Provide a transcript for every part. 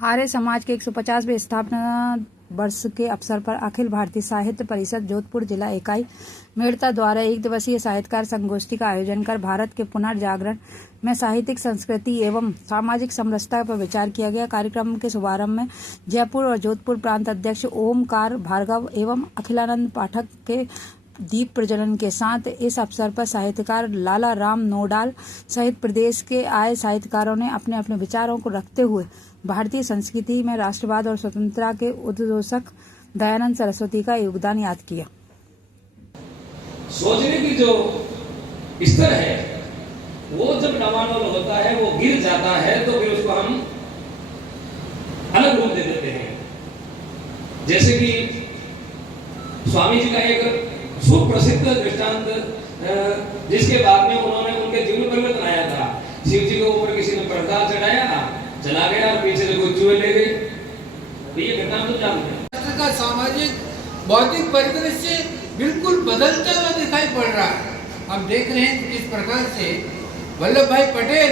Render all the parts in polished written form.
आर्य समाज के 150वें स्थापना वर्ष के अवसर पर अखिल भारतीय साहित्य परिषद जोधपुर जिला इकाई मेड़ता द्वारा एक दिवसीय साहित्यकार संगोष्ठी का आयोजन कर भारत के पुनर्जागरण में साहित्यिक संस्कृति एवं सामाजिक समरसता पर विचार किया गया। कार्यक्रम के शुभारंभ में जयपुर और जोधपुर प्रांत अध्यक्ष ओमकार भार्गव एवं अखिलानंद पाठक के दीप प्रज्वलन के साथ इस अवसर पर साहित्यकार लाला राम नोडाल सहित प्रदेश के आए साहित्यकारों ने अपने अपने विचारों को रखते हुए भारतीय संस्कृति में राष्ट्रवाद और स्वतंत्रता के उद्घोषक दयानंद सरस्वती का योगदान याद किया। सोचने की जो स्तर है वो जब डवाडोल होता है, वो गिर जाता है, तो फिर उसको हम अलग रूप दे देते हैं। जैसे कि स्वामी जी का एक सुप्रसिद्ध दृष्टांत जिसके बाद में उन्होंने उनके जीवन परिवर्तन आया था। शिव जी के ऊपर किसी ने पर्दा चढ़ाया, चला गया और पीछे से कोई चूहे ले गए। तो ये घटना तो जानते हैं। राष्ट्र का सामाजिक बौद्धिक परिदृश्य बिल्कुल बदलता हुआ दिखाई पड़ रहा है। हम देख रहे हैं किस प्रकार से वल्लभ भाई पटेल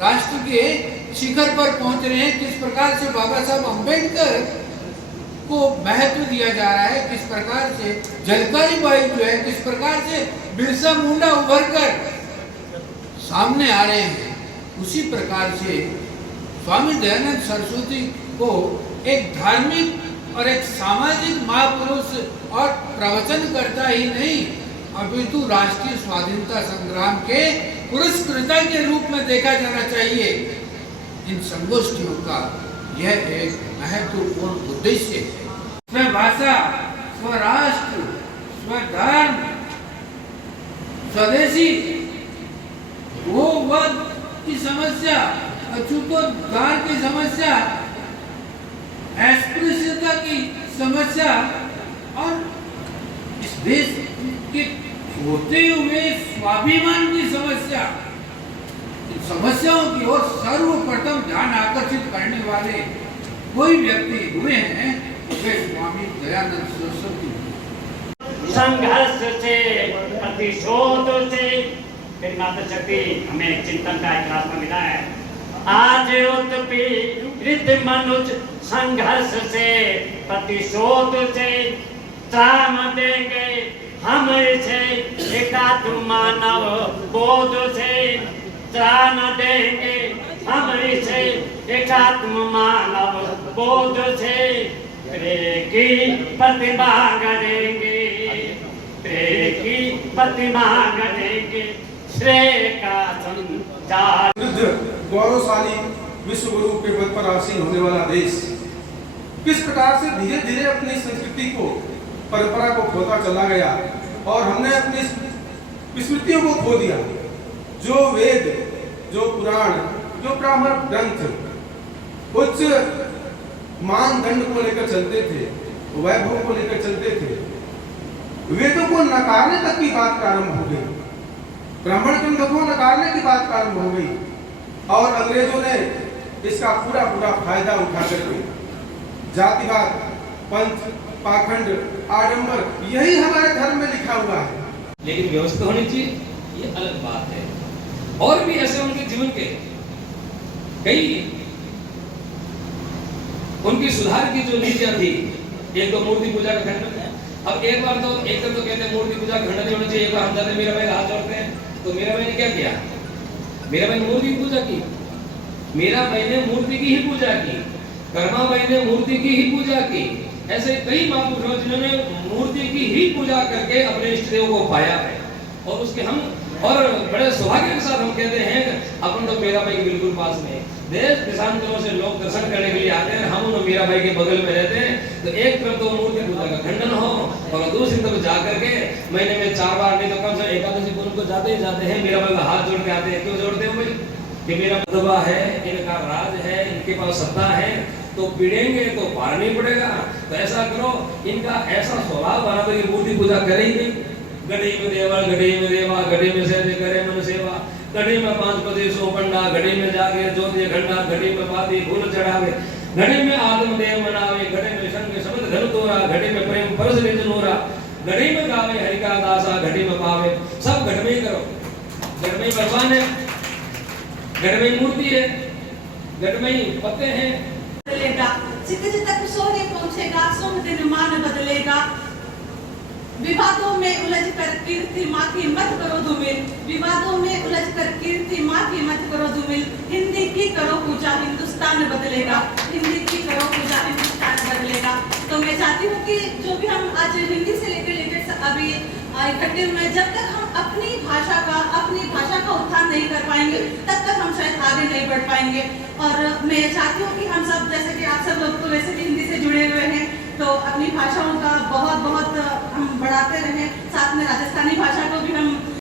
राष्ट्र के शिखर पर पहुंच रहे हैं, किस प्रकार से बाबा साहब अम्बेडकर को महत्व दिया जा रहा है, किस प्रकार से झलकारी बाई जो है, किस प्रकार से बिरसा मुंडा उभर कर सामने आ रहे हैं। उसी प्रकार से स्वामी दयानंद सरस्वती को एक धार्मिक और एक सामाजिक महापुरुष और प्रवचन करता ही नहीं, अपितु राष्ट्रीय स्वाधीनता संग्राम के पुरस्कृता के रूप में देखा जाना चाहिए। इन संगोष्ठियों का यह एक महत्वपूर्ण उद्देश्य है। स्वभाषा, स्वराष्ट्र, स्वधर्म, स्वदेशी गोवध की समस्या, अछूतोद्धार की समस्या, अस्पृश्यता की समस्या और इस देश के होते हुए स्वाभिमान की समस्या, इन समस्याओं की ओर सर्वप्रथम ध्यान आकर्षित करने वाले कोई व्यक्ति हुए हैं वे स्वामी दयानंद सरस्वती। संघर्ष से, प्रतिशोध से फिर माता शक्ति हमें चिंतन का एक रास्ता मिला है। आज उत्पीड़ित मनुष्य संघर्ष से, प्रतिशोध से त्राण देंगे हम इसे, एकात्म मानव बोध से त्राण देंगे हम इसे, एकात्म मानव बोध से प्रेम की प्रतिमा गढ़ेंगे, प्रेम की प्रतिमा गढ़ेंगे, श्रेय का संचार। गौरवशाली विश्व गुरु के पद पर आसीन होने वाला देश किस प्रकार से धीरे धीरे अपनी संस्कृति को, परंपरा को खोता चला गया और हमने अपनी स्मृतियों को खो दिया। जो वेद, जो पुराण, जो ब्राह्मण ग्रंथ उच्च मानदंड को लेकर चलते थे, वैभव को लेकर चलते थे, वेदों को नकारने तक की बात प्रारंभ हो गई, ब्राह्मण ग्रंथों को नकारने की बात प्रारंभ हो गई और अंग्रेजों ने इसका पूरा फायदा उठा करके जातिवाद, पंथ, पाखंड, आडंबर, यही हमारे धर्म में लिखा हुआ है। लेकिन व्यवस्था होनी चाहिए, ये अलग बात है। और भी ऐसे उनके जीवन के कई उनकी सुधार की जो नीतियां थी। एक तो मूर्ति पूजा का खंडन है। अब एक बार तो कहते हैं मूर्ति पूजा का खंडन नहीं होना चाहिए। एक बार हम जाते मीरा भाई हाथ जोड़ते हैं, तो मीरा भाई ने क्या किया? मीरा भाई ने मूर्ति की पूजा की, मीरा भाई ने मूर्ति की ही पूजा की, कर्मा भाई ने मूर्ति की ही पूजा की। ऐसे कई महापुरुषों जिन्होंने मूर्ति की ही पूजा करके अपने इष्ट देव को पाया है। और उसके हम और बड़े सौभाग्य के साथ हम कहते हैं अपन तो मीरा भाई के बिल्कुल पास में, देश देशांतरों से लोग दर्शन करने के लिए आते हैं, हम उन मीरा भाई के बगल में रहते हैं। तो एक तरफ तो मूर्ति पूजा का खंडन हो और दूसरी तरफ जाकर के महीने में 4 बार नहीं तो कम से एकादशी को उनको जाते ही जाते हैं, मीरा भाई का हाथ जोड़ के आते हैं। क्यों जोड़ते हैं भाई? कि मेरा मतबा है, इनका राज है, इनके पास सत्ता है, तो पीड़ेंगे तो पार नहीं पड़ेगा। तो ऐसा करो, इनका ऐसा स्वभाव बना दो कि मूर्ति पूजा करेंगे। गढ़ी में देवा, गढ़ी में देवा, गढ़ी में से करे मन सेवा, गढ़ी में 5 पति 100 पंडा, गढ़ी में जाके ज्योति घंटा, गढ़ी में पाती फूल चढ़ावे, घड़ी में आत्मदेव मनावे, घड़ी में संग शब्द धन तोरा, घड़ी में प्रेम परस निज नोरा, घड़ी में गावे हरि का दासा, घड़ी में पावे। सब घट में ही करो, घट में ही भगवान है, घट में ही मूर्ति है, घट में ही पत्ते हैं, बदलेगा, क्षितिज तक सोने पहुंचेगा, सोम दिन मान बदलेगा। विवादों में उलझ कर कीर्ति माँ की मत करो धूमिल, विवादों में उलझ कर कीर्ति माँ की मत करो धूमिल। हिंदी की करो पूजा, हिंदुस्तान बदलेगा, हिंदी की करो पूजा, हिंदुस्तान बदलेगा। तो मैं चाहती हूँ कि जो भी हम आज हिंदी से रिलेटेड अभी इकट्ठे हुए, जब तक हम अपनी भाषा का उत्थान नहीं कर पाएंगे तब तक हम शायद आगे नहीं बढ़ पाएंगे। और मैं चाहती हूँ कि हम सब, जैसे कि आप सब लोग तो वैसे भी हिंदी से जुड़े हुए हैं, तो अपनी भाषाओं का बहुत हम बढ़ाते रहें, साथ में राजस्थानी भाषा को भी हम